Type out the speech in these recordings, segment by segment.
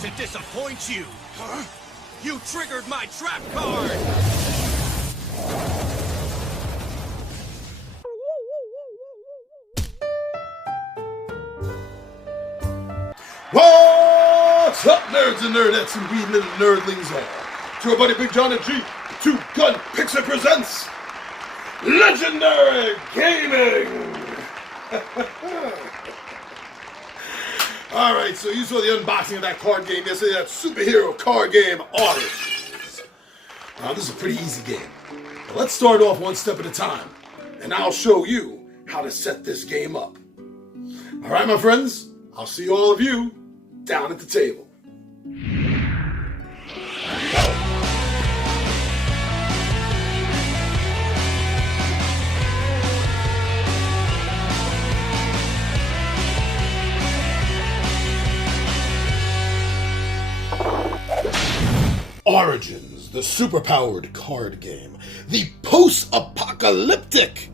to disappoint you. Huh? You triggered my trap card! What's up, nerds and nerdettes and wee little nerdlings all? To our buddy Big John and G, Two Gun Pixel presents Legendary Gaming! Alright, so you saw the unboxing of that card game yesterday, that superhero card game, Originz. Now, this is a pretty easy game. But let's start off one step at a time, and I'll show you how to set this game up. Alright, my friends, I'll see all of you down at the table. Originz, the superpowered card game, the post-apocalyptic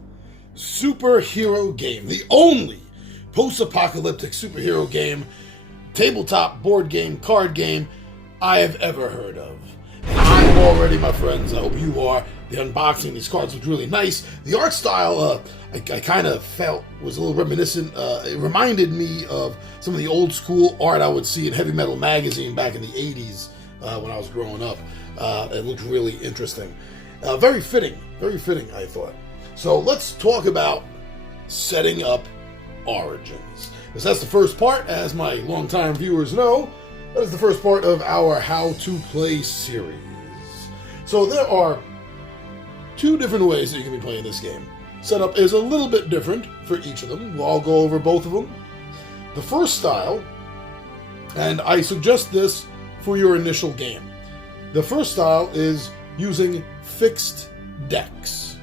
superhero game, the only post-apocalyptic superhero game, tabletop board game, card game I have ever heard of. And I'm already, my friends, I hope you are. The unboxing of these cards was really nice. The art style, I kind of felt was a little reminiscent. It reminded me of some of the old school art I would see in Heavy Metal magazine back in the 80s when I was growing up. It looked really interesting. Very fitting, I thought. So let's talk about setting up Originz. Because that's the first part, as my longtime viewers know, that is the first part of our How to Play series. So there are two different ways that you can be playing this game. Setup is a little bit different for each of them. I'll go over both of them. The first style, and I suggest this for your initial game. The first style is using fixed decks.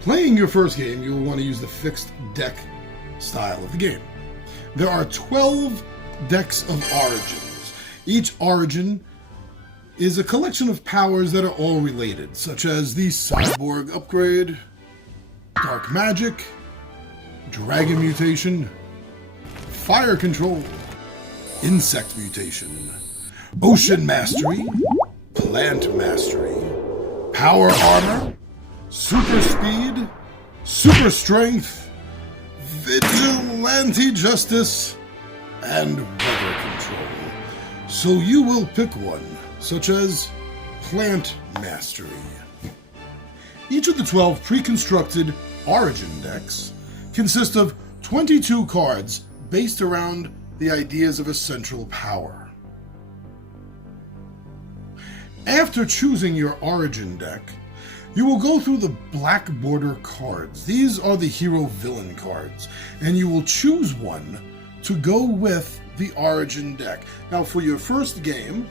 Playing your first game, you will want to use the fixed deck style of the game. There are 12 decks of Originz. Each Origin is a collection of powers that are all related, such as the Cyborg Upgrade, Dark Magic, Dragon Mutation, Fire Control, Insect Mutation, Ocean Mastery, Plant Mastery, Power Armor, Super Speed, Super Strength, Vigilante Justice, and Weather Control. So you will pick one, such as Plant Mastery. Each of the 12 pre-constructed Origin decks consist of 22 cards based around the ideas of a central power. After choosing your Origin deck, you will go through the black border cards. These are the hero-villain cards, and you will choose one to go with the Origin deck. Now, for your first game,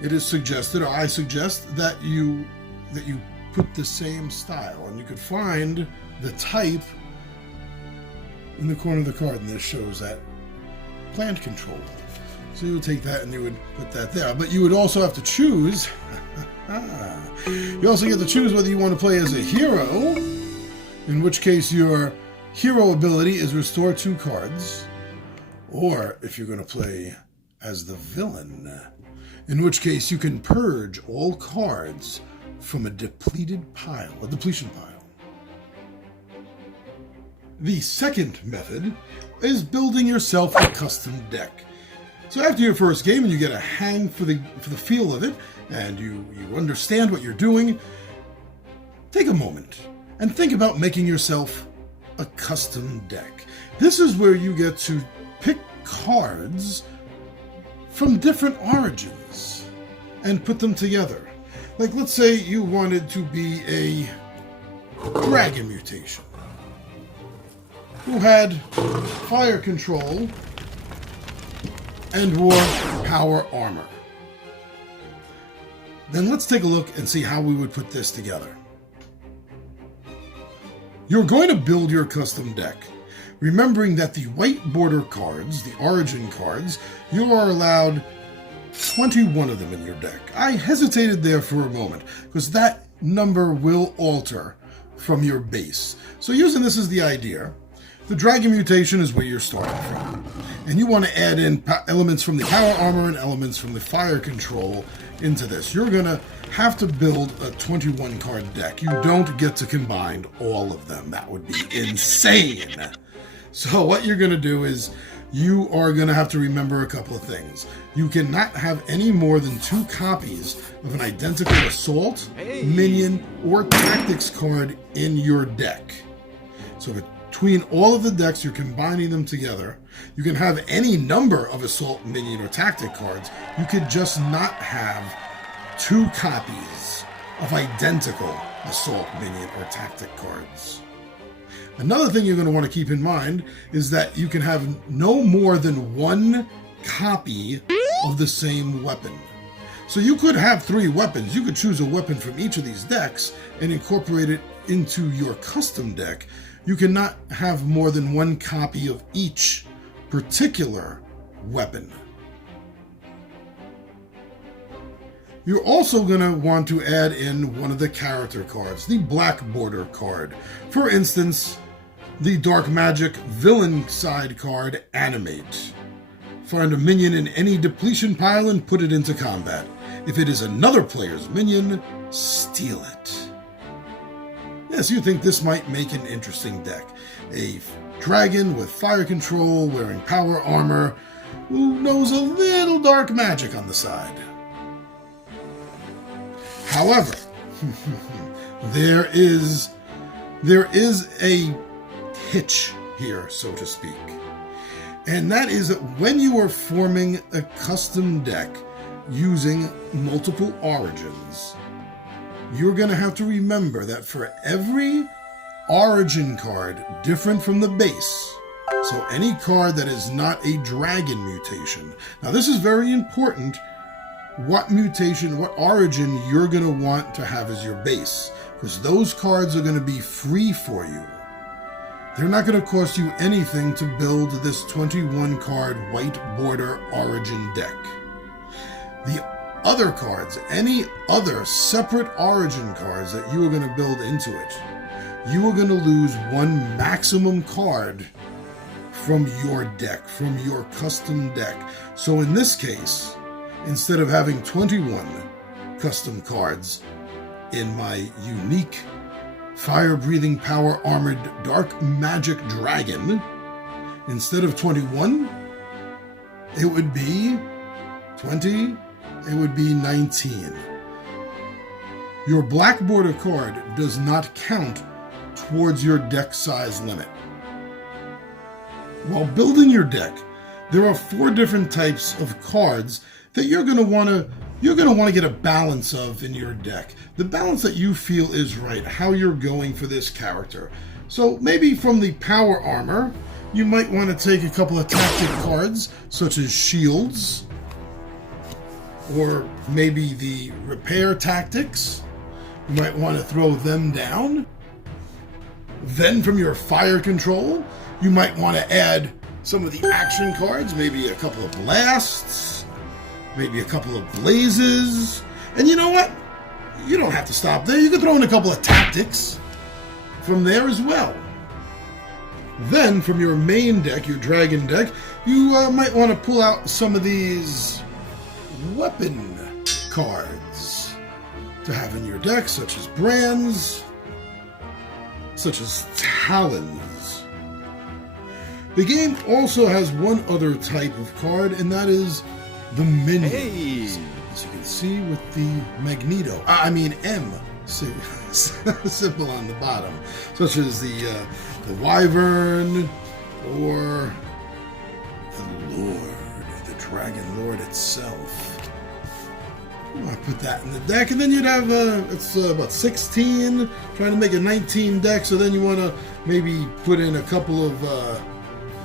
it is suggested, or I suggest, that you put the same style, and you could find the type in the corner of the card, and this shows that plant control. So you would take that and you would put that there. But you would also have to choose. You also get to choose whether you want to play as a hero, in which case your hero ability is restore 2 cards, or if you're going to play as the villain, in which case you can purge all cards from a depletion pile. The second method is building yourself a custom deck. So after your first game and you get a hang for the feel of it, and you understand what you're doing, take a moment and think about making yourself a custom deck. This is where you get to pick cards from different origins and put them together. Like, let's say you wanted to be a Dragon Mutation who had fire control and wore power armor. Then let's take a look and see how we would put this together. You're going to build your custom deck, remembering that the white border cards, the Origin cards, you are allowed 21 of them in your deck. I hesitated there for a moment, because that number will alter from your base. So using this as the idea, the Dragon mutation is where you're starting from. And you want to add in elements from the power armor and elements from the fire control into this. You're going to have to build a 21 card deck. You don't get to combine all of them. That would be insane. So what you're going to do is you are going to have to remember a couple of things. You cannot have any more than 2 copies of an identical assault, minion, or tactics card in your deck. So between all of the decks, you're combining them together. You can have any number of assault, minion, or tactic cards. You could just not have 2 copies of identical assault, minion, or tactic cards. Another thing you're going to want to keep in mind is that you can have no more than 1 copy of the same weapon. So you could have 3 weapons. You could choose a weapon from each of these decks and incorporate it into your custom deck. You cannot have more than 1 copy of each particular weapon. You're also going to want to add in one of the character cards, the black border card. For instance, the Dark Magic villain side card, Animate. Find a minion in any depletion pile and put it into combat. If it is another player's minion, steal it. Yes, you think this might make an interesting deck. A dragon with fire control, wearing power armor, who knows a little dark magic on the side. However, there is a hitch here, so to speak. And that is that when you are forming a custom deck using multiple origins, you're going to have to remember that for every origin card different from the base, so any card that is not a dragon mutation. Now this is very important, what mutation, what origin you're going to want to have as your base, because those cards are going to be free for you. They're not going to cost you anything to build this 21 card white border origin deck. The other cards, any other separate origin cards that you are going to build into it, you are going to lose 1 maximum card from your deck, from your custom deck. So in this case, instead of having 21 custom cards in my unique fire-breathing, power-armored Dark Magic Dragon, instead of 21, it would be 20, it would be 19. Your black border card does not count towards your deck size limit. While building your deck, there are 4 different types of cards that you're going to want to get a balance of in your deck. The balance that you feel is right, how you're going for this character. So maybe from the power armor, you might want to take a couple of tactic cards, such as shields, or maybe the repair tactics. You might want to throw them down. Then from your fire control, you might want to add some of the action cards, maybe a couple of blasts, maybe a couple of blazes. And you know what? You don't have to stop there. You can throw in a couple of tactics from there as well. Then from your main deck, your dragon deck, you might want to pull out some of these weapon cards to have in your deck, such as brands, such as talons. The game also has one other type of card, and that is the minions. Hey. As you can see with the Magneto, M symbol on the bottom, such as the Wyvern or the Lord, the Dragon Lord itself. I put that in the deck, and then you'd have it's about 16, trying to make a 19 deck. So then you want to maybe put in a couple of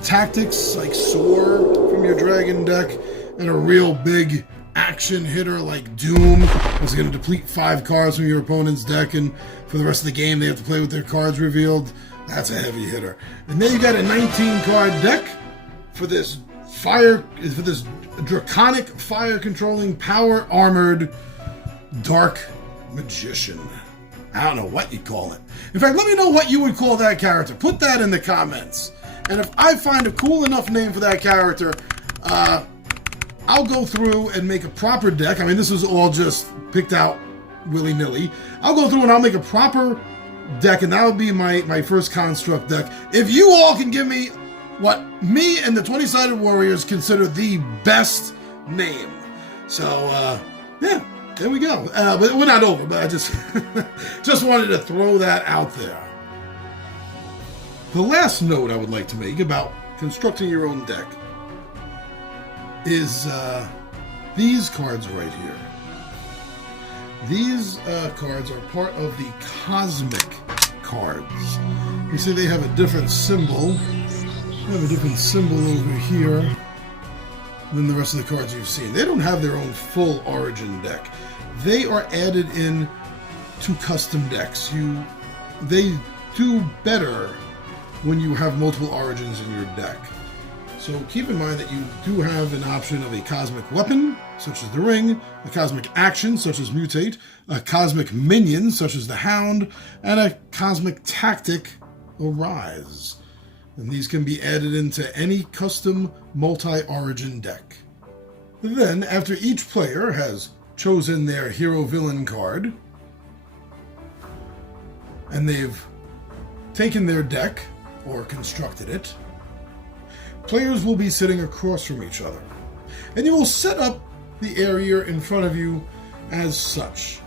tactics like Soar from your dragon deck, and a real big action hitter like Doom is going to deplete 5 cards from your opponent's deck, and for the rest of the game they have to play with their cards revealed. That's a heavy hitter. And then you got a 19 card deck for this draconic fire controlling power armored dark magician. I don't know what you'd call it. In fact, let me know what you would call that character. Put that in the comments. And if I find a cool enough name for that character, I'll go through and make a proper deck. I mean, this was all just picked out willy-nilly. I'll go through and I'll make a proper deck, and that would be my first construct deck. If you all can give me what me and the 20-Sided Warriors consider the best name. So, yeah, there we go. But we're not over, but I just, just wanted to throw that out there. The last note I would like to make about constructing your own deck is these cards right here. These cards are part of the Cosmic cards. You see they have a different symbol. They have a different symbol over here than the rest of the cards you've seen. They don't have their own full Origin deck. They are added in to custom decks. They do better when you have multiple Origins in your deck. So keep in mind that you do have an option of a Cosmic Weapon, such as the Ring, a Cosmic Action, such as Mutate, a Cosmic Minion, such as the Hound, and a Cosmic Tactic, Arise. And these can be added into any custom multi-Origin deck. Then, after each player has chosen their hero-villain card, and they've taken their deck, or constructed it, players will be sitting across from each other. And you will set up the area in front of you as such.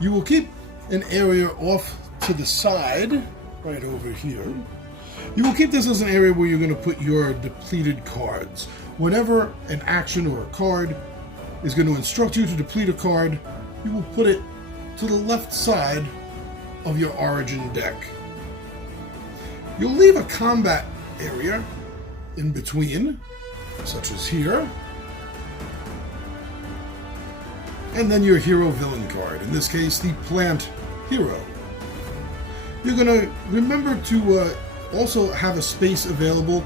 You will keep an area off to the side, right over here. You will keep this as an area where you're going to put your depleted cards. Whenever an action or a card is going to instruct you to deplete a card, you will put it to the left side of your Origin deck. You'll leave a combat area in between, such as here, and then your hero-villain card, in this case, the Plant Hero. You're going to remember to also have a space available,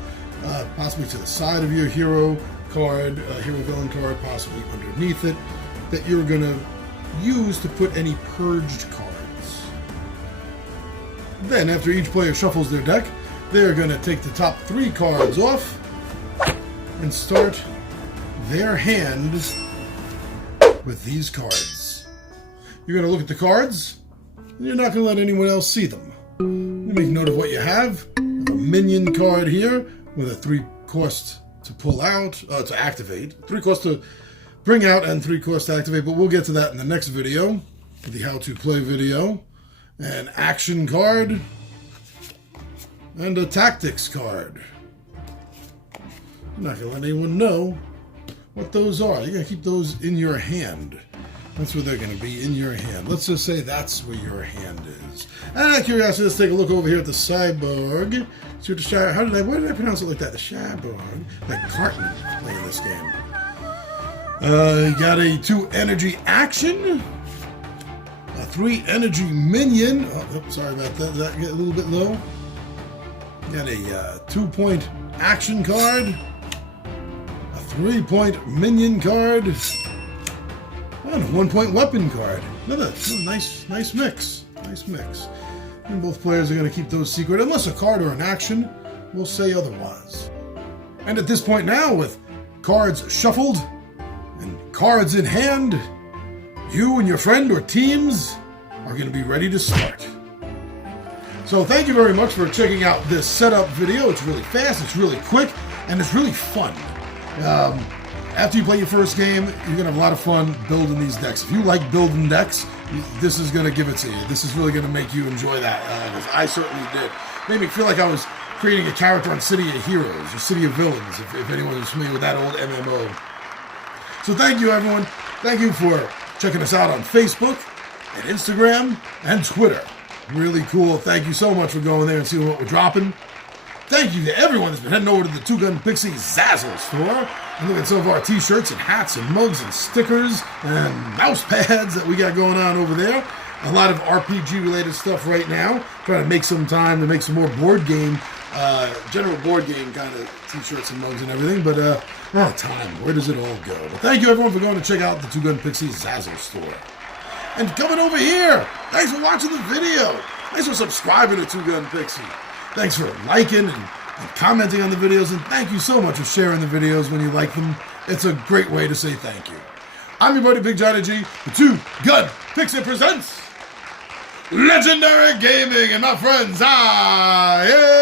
possibly to the side of your hero card, hero-villain card, possibly underneath it, that you're going to use to put any purged cards. Then, after each player shuffles their deck, they're going to take the top 3 cards off and start their hand with these cards. You're going to look at the cards, and you're not going to let anyone else see them. You make note of what you have. A minion card here with a 3-cost to pull out, to activate. 3 costs to bring out and 3 costs to activate, but we'll get to that in the next video, the how to play video. An action card and a tactics card. You're not going to let anyone know what those are. You're going to keep those in your hand. That's where they're going to be, in your hand. Let's just say that's where your hand is. And out of curiosity, let's take a look over here at the cyborg. See what the why did I pronounce it like that? The cyborg. Like Carton playing this game. You got a 2 energy action. A 3 energy minion. Oh, sorry about that. Did that get a little bit low? Got a 2-point action card. A 3-point minion card. And a 1-point weapon card. Another nice mix. Nice mix. And both players are going to keep those secret, unless a card or an action will say otherwise. And at this point now, with cards shuffled and cards in hand, you and your friend or teams are going to be ready to start. So thank you very much for checking out this setup video. It's really fast, it's really quick, and it's really fun. After you play your first game, you're going to have a lot of fun building these decks. If you like building decks, this is going to give it to you. This is really going to make you enjoy that, because I certainly did. Made me feel like I was creating a character on City of Heroes, or City of Villains, if anyone is familiar with that old MMO. So thank you, everyone. Thank you for checking us out on Facebook and Instagram and Twitter. Really cool. Thank you so much for going there and seeing what we're dropping. Thank you to everyone that's been heading over to the Two Gun Pixie Zazzle store and look at some of our t-shirts and hats and mugs and stickers and mouse pads that we got going on over there. A lot of RPG related stuff right now. Trying to make some time to make some more board game, general board game kind of t-shirts and mugs and everything. But time, where does it all go? But thank you everyone for going to check out the Two Gun Pixie Zazzle store. and coming over here. Thanks for watching the video. Thanks for subscribing to Two Gun Pixie. Thanks for liking and commenting on the videos, and thank you so much for sharing the videos when you like them. It's a great way to say thank you. I'm your buddy Big Johnny G. The Two Gun Pixie presents Legendary Gaming, and my friends, I am